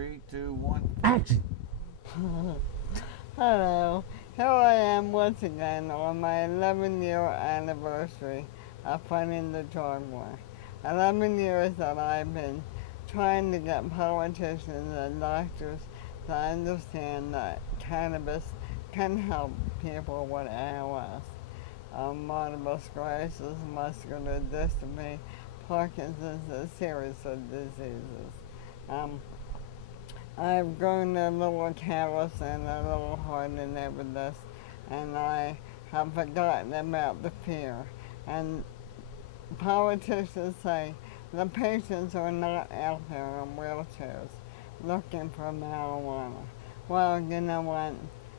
3, 2, 1, Action! Hello, here I am once again on my 11-year anniversary of fighting the drug war. 11 years that I've been trying to get politicians and doctors to understand that cannabis can help people with ALS, multiple sclerosis, muscular dystrophy, Parkinson's, a series of diseases. I've grown a little callous and a little hardened over this, and I have forgotten about the fear. And politicians say the patients are not out there in wheelchairs looking for marijuana. Well, you know what?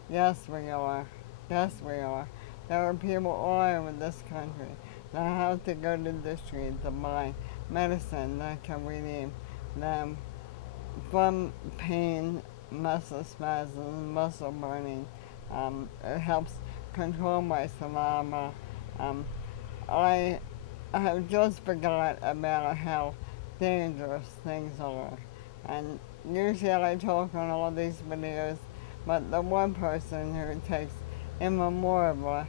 Yes, we are. Yes, we are. There are people all over this country that have to go to the street to buy medicine that can relieve them from pain, muscle spasms, muscle burning. It helps control my saliva. I have just forgot about how dangerous things are. And usually I talk on all these videos, but the one person who takes even more of a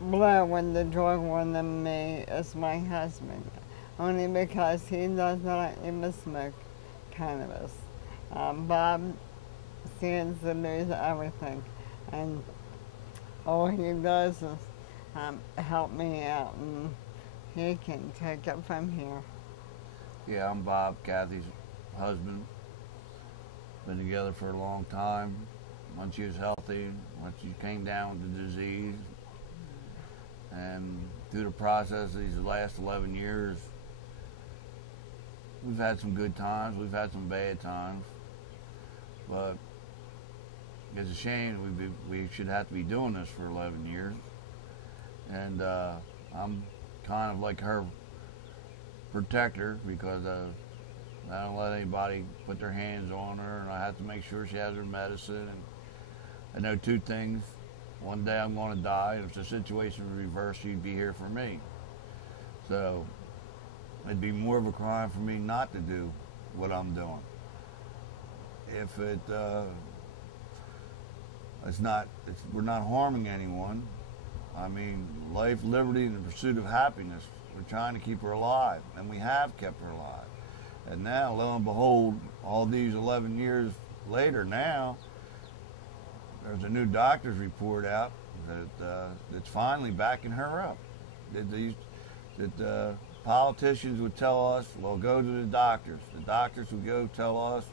blow in the drug war than me is my husband. Only because he does not even smoke cannabis. Bob sees the news, everything, and all he does is help me out, and he can take it from here. Yeah, I'm Bob, Cathy's husband. Been together for a long time. Once she was healthy, once she came down with the disease, and through the process these last 11 years, we've had some good times, we've had some bad times, but it's a shame we should have to be doing this for 11 years. And I'm kind of like her protector, because I don't let anybody put their hands on her, and I have to make sure she has her medicine. And I know two things. One day I'm going to die, and if the situation was reversed, she'd be here for me. So it'd be more of a crime for me not to do what I'm doing. If we're not harming anyone. I mean, life, liberty, and the pursuit of happiness. We're trying to keep her alive, and we have kept her alive. And now, lo and behold, all these 11 years later now, there's a new doctor's report out that's finally backing her up. That politicians would tell us, well, go to the doctors. The doctors would go tell us,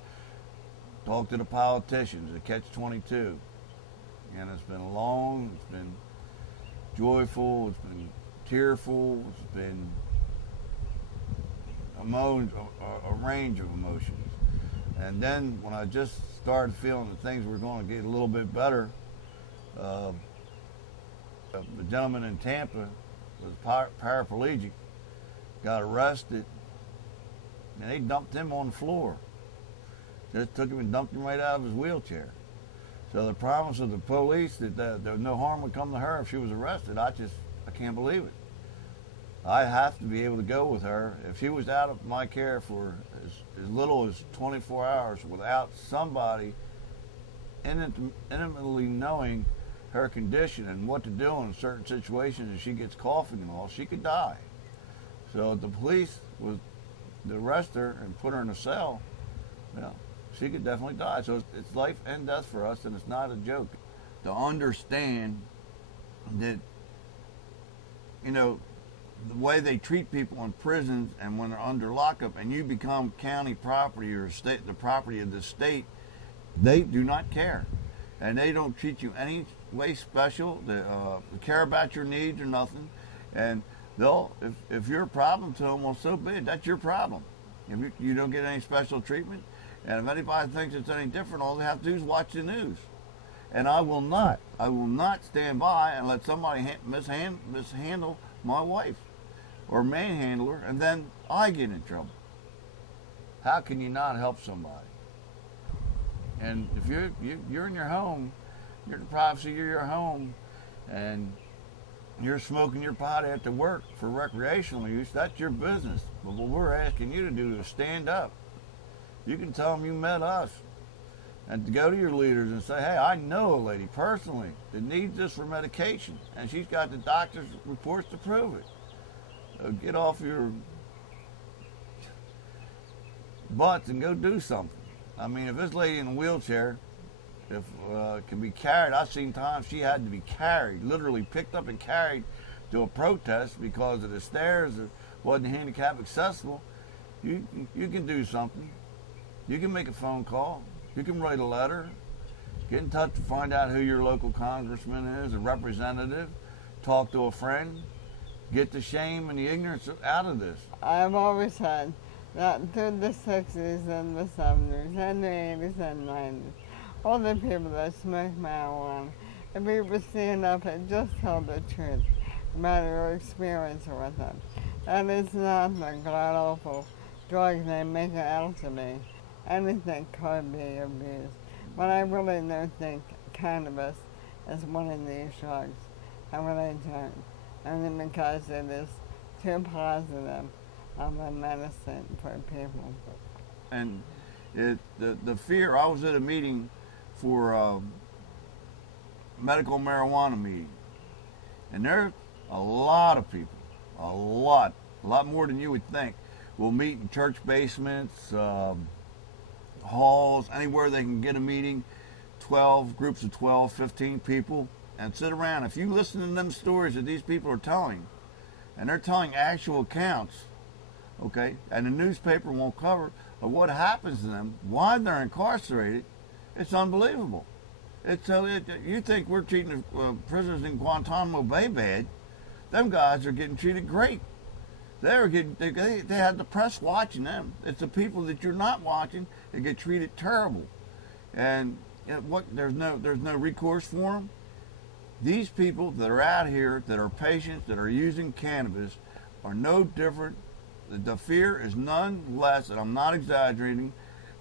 talk to the politicians, the catch-22. And it's been long, it's been joyful, it's been tearful, it's been a range of emotions. And then when I just started feeling that things were going to get a little bit better, the gentleman in Tampa was paraplegic, got arrested, and they dumped him on the floor. Just took him and dumped him right out of his wheelchair. So the promise of the police that no harm would come to her if she was arrested, I can't believe it. I have to be able to go with her. If she was out of my care for as little as 24 hours without somebody intimately knowing her condition and what to do in certain situations, if she gets coughing and all, she could die. So if the police was to arrest her and put her in a cell, she could definitely die. So it's life and death for us, and it's not a joke. To understand that, the way they treat people in prisons and when they're under lockup and you become county property or the property of the state, they do not care. And they don't treat you any way special. They care about your needs or nothing. And if you're a problem to them, well, so be it. That's your problem. If you don't get any special treatment, and if anybody thinks it's any different, all they have to do is watch the news. And I will not stand by and let somebody mishandle my wife or manhandle her, and then I get in trouble. How can you not help somebody? And if you're in your home, you're in the privacy of your home, and you're smoking your pot after work for recreational use, that's your business. But what we're asking you to do is stand up. You can tell them you met us. And to go to your leaders and say, hey, I know a lady personally that needs this for medication, and she's got the doctor's reports to prove it. So get off your butts and go do something. I mean, if this lady in a wheelchair, if can be carried, I've seen times she had to be carried, literally picked up and carried to a protest because of the stairs that wasn't handicap accessible. You can do something. You can make a phone call. You can write a letter, get in touch to find out who your local congressman is, a representative, talk to a friend, get the shame and the ignorance out of this. I've always had that through the 60s and the 70s and the 80s and 90s, all the people that smoke marijuana, if we would stand up and just tell the truth about your experience with them. That is not the god-awful drug they make it out to be. Anything could be abused, but I really don't think cannabis is one of these drugs. I really don't, only because it is too positive of a medicine for people. And the fear, I was at a meeting for a medical marijuana meeting, and there's a lot of people, a lot more than you would think, will meet in church basements, halls, anywhere they can get a meeting, 12 groups of 12, 15 people, and sit around. If you listen to them stories that these people are telling, and they're telling actual accounts, okay, and the newspaper won't cover of what happens to them, why they're incarcerated, it's unbelievable. You think we're treating prisoners in Guantanamo Bay bad? Them guys are getting treated great. They had the press watching them. It's the people that you're not watching that get treated terrible. And there's no recourse for them. These people that are out here, that are patients, that are using cannabis, are no different. The fear is none less, and I'm not exaggerating,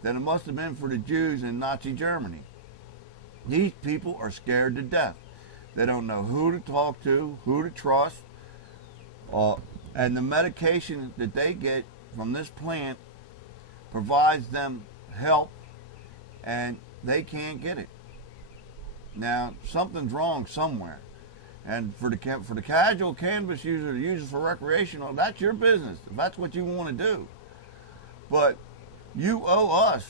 than it must have been for the Jews in Nazi Germany. These people are scared to death. They don't know who to talk to, who to trust. And the medication that they get from this plant provides them help, and they can't get it. Now, something's wrong somewhere. And for the casual cannabis user to use it for recreational, that's your business, if that's what you want to do. But you owe us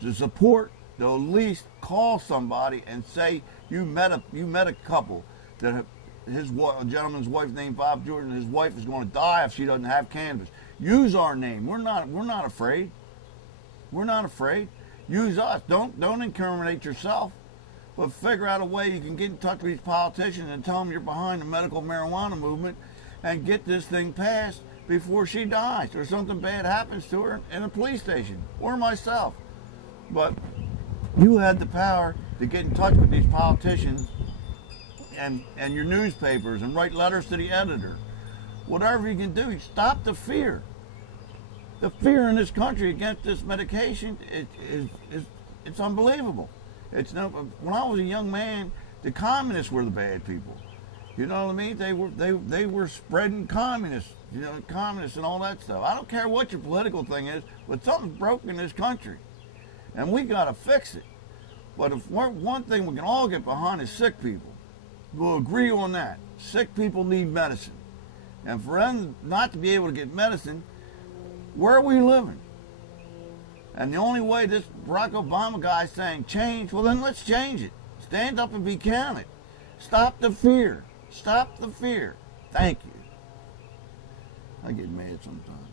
to support, to at least call somebody and say you met a couple that a gentleman's wife named Bob Jordan, his wife is going to die if she doesn't have cannabis. Use our name. We're not afraid. We're not afraid. Use us. Don't incriminate yourself, but figure out a way you can get in touch with these politicians and tell them you're behind the medical marijuana movement and get this thing passed before she dies or something bad happens to her in a police station or myself. But you had the power to get in touch with these politicians and your newspapers and write letters to the editor. Whatever you can do, stop the fear. The fear in this country against this medication it's unbelievable. When I was a young man, the communists were the bad people. You know what I mean? They were spreading communists and all that stuff. I don't care what your political thing is, but something's broken in this country, and we got to fix it. But if one thing we can all get behind is sick people. We'll agree on that. Sick people need medicine, and for them not to be able to get medicine, where are we living? And the only way this Barack Obama guy is saying change, well then let's change it. Stand up and be counted. Stop the fear. Stop the fear. Thank you. I get mad sometimes.